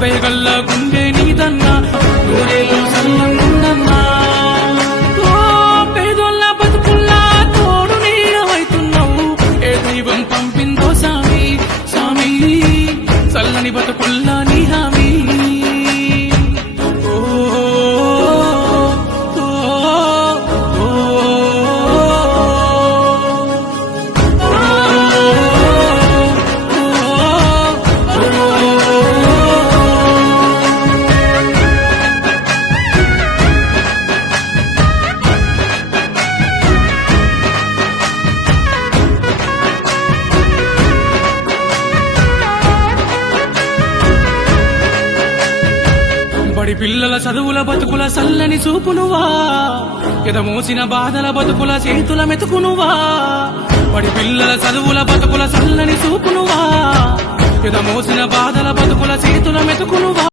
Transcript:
దయగల్ల గుండె నీదన్నా నూరేళ్ళు సల్లంగుండన్నా ఓ పేదోళ్ళ బతుకుల్లా తోడు నీడవైతున్నావు ఏ దైవం పంపిందో సామి సామి చల్లని బతుకుల్లా నీ హామీ బడి పిల్లల చదువుల బతుకుల సల్లని చూపునువా ఎదమోసిన బాధల బతుకుల చేతుల మెతుకునువా బడి పిల్లల చదువుల బతుకుల సల్లని చూపునువా ఎదమోసిన బాధల బతుకుల చేతుల మెతుకునువా